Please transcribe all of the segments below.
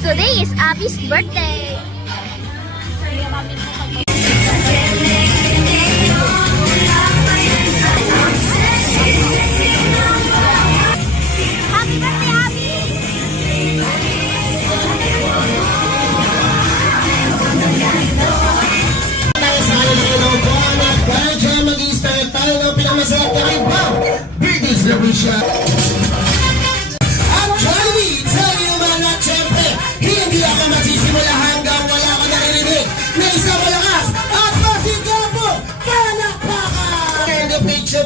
Today is Abby's birthday. Happy birthday, Abby!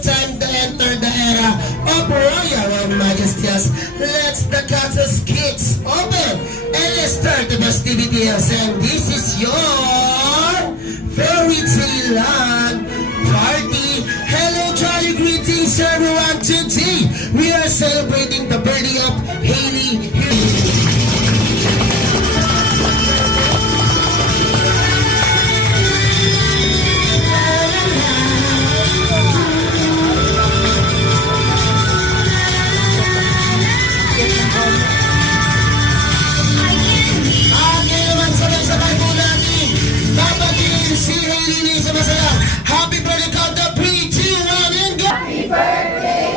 Time to enter the era of Royal Majesties. Let's the Casas Kids open and let's start the festivities. And this is your Fairy Tale Land Party. Hello, jolly greetings everyone. Today we are celebrating the birthday of Hailey. Happy birthday, count up 3, 2, 1, and go! Happy birthday!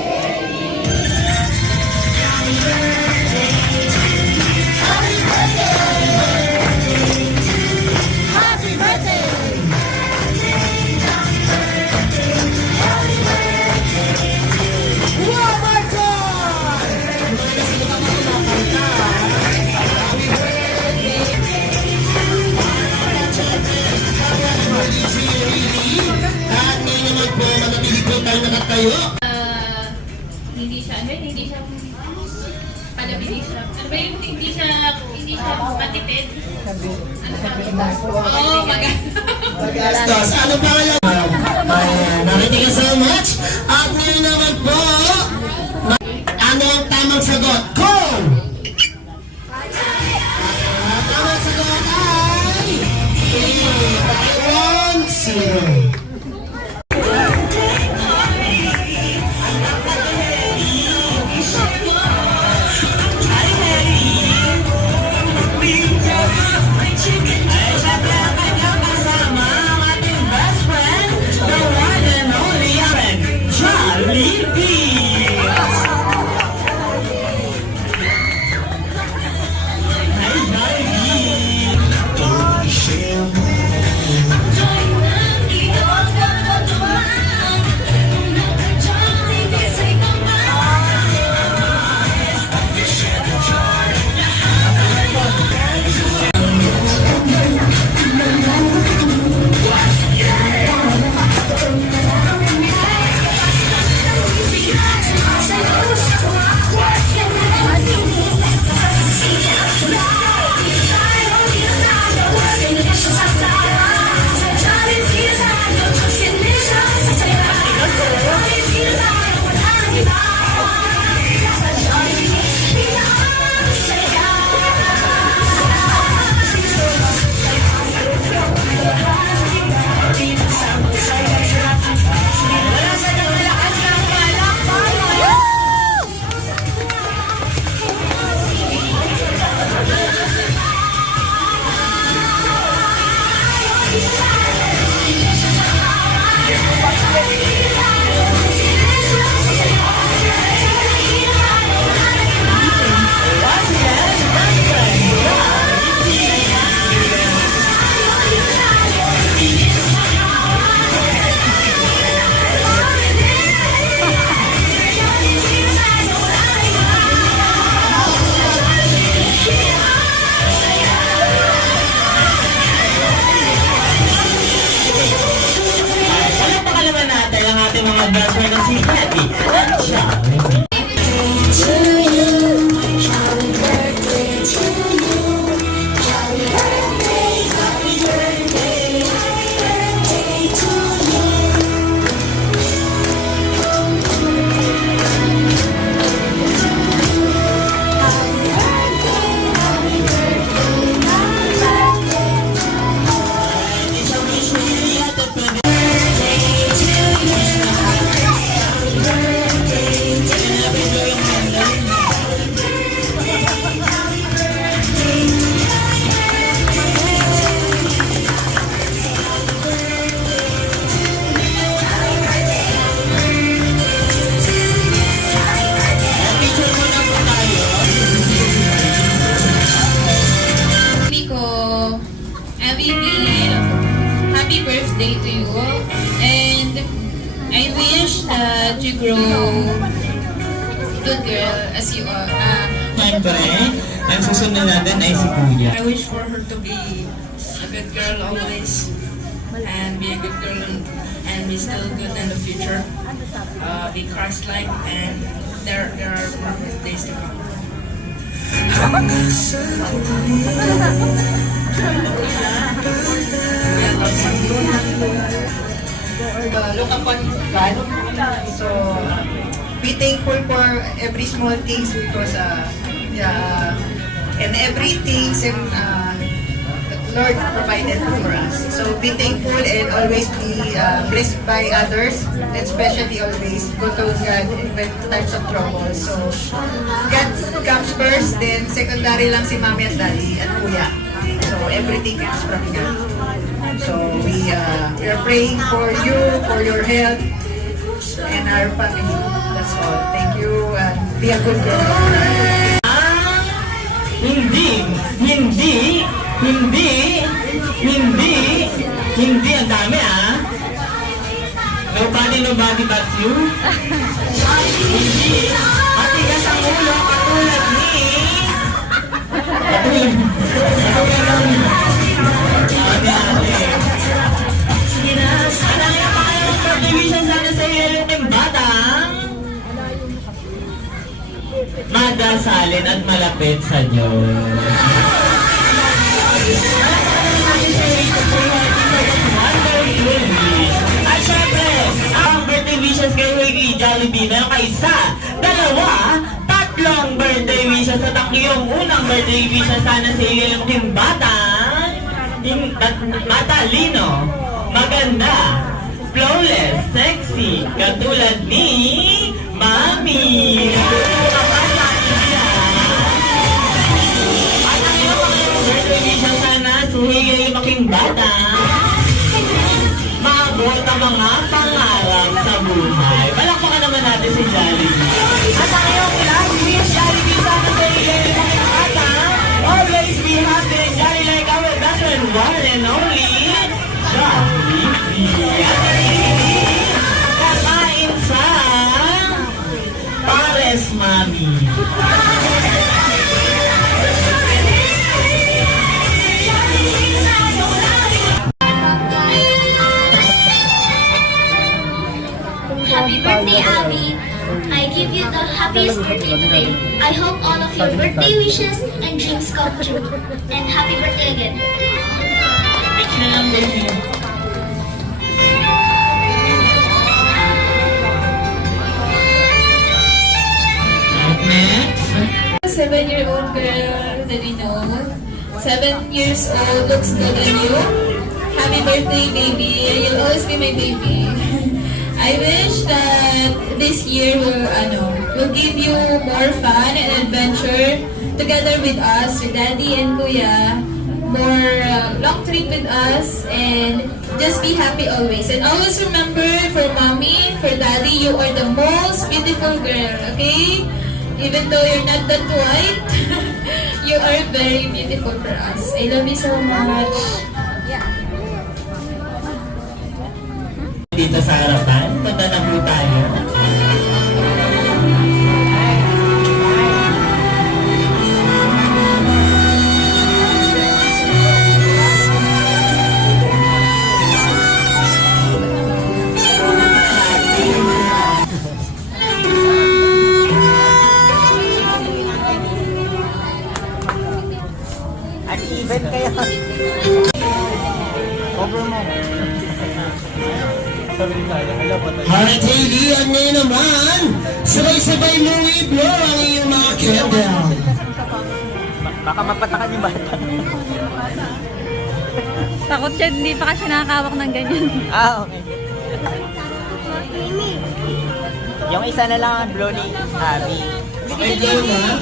Happy birthday! Happy birthday! Happy birthday! Happy birthday! One more time! Happy At ngayon naman po, manabili po tayo nakatayo. Hindi siya palabilis siya. Ano ba yung hindi siya matipid? Ano ba? Oo, Magastos. Ano pa lang? Thank you so much. At ngayon naman po, ano ang tamang sagot? Go! Tamang sagot ay 1-0. miss you all. Siyempre, ang susunod natin ay si Kuya. I wish for her to be a good girl always and be a good girl and be still good in the future. Be Christ-like and there are more good days to come. Look upon God. So, be thankful for every small things because and everything Lord provided for us. So be thankful and always be blessed by others, and especially always go to God in times of trouble. So God comes first, then secondary lang si Mommy and Daddy at Kuya. So everything comes from God. So we are praying for you, for your health, and our family. That's all. Thank you and be a good girl. Hindi, ang dami Nobody but you. Hindi, matigas ang ulo katulad ni... Ano yung mga pag-division sana sa iyo yung batang madasalin at malapit sa Diyos. At syempre, ang birthday wishes kay Wiggy Jollibee, meron ka isa, dalawa, tatlong birthday wishes at ang iyong unang birthday wishes sana sa iyo yung batang matalino, maganda, flawless, sexy, katulad ni Mami. At ang iyong birthday wishes sana sa iyo yung aking bata, maabot ang mga pangarap sa buhay. Palakpakan naman natin si Jollibee. At ang iyong last wish, Jollibee, sana sa iyo yung mga bata, always be happy and jolly like our best friend, one and only, Jollibee. At Jollibee, kakain sa Pares Mami. Happy birthday, Abby. I give you the happiest birthday today. I hope all of your birthday wishes and dreams come true. And happy birthday again. Picture lang, baby. Next. 7-year-old girl that we know. 7 years old, looks good on you. Happy birthday, baby. You'll always be my baby. I wish that this year will give you more fun and adventure together with us, with Daddy and Kuya. More long trip with us and just be happy always. And always remember for Mommy, for Daddy, you are the most beautiful girl, okay? Even though you're not that white, you are very beautiful for us. I love you so much. Dito sa harapan, punta na po tayo. Even kayo. Cover mo. Alright, Hailey, ano yun naman? Sabay-sabay mong i-blow ang iyong mga candle. Baka mapatakan yung bata. Takot siya, hindi pa kasi nakakawak ng ganyan. Okay. Yung isa na lang ang blow ni Abby. Okay, blow na.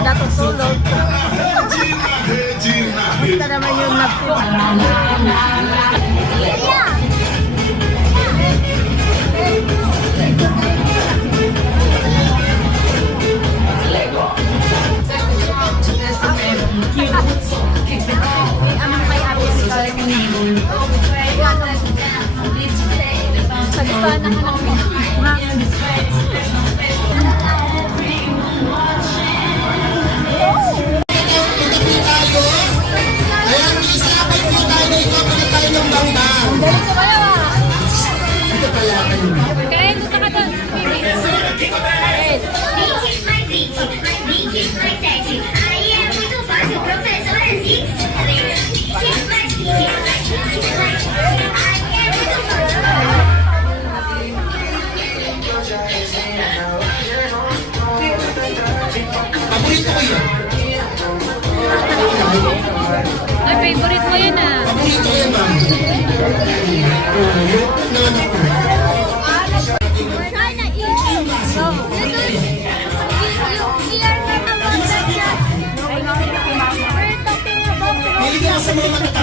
Natutulog. Basta naman yung Favorite mo yun ah. Paborito ko yan, ma'am. Yung naman ako. Sana eat. So, We are not about that. We're talking about Mahilig ako sa mga matatapos.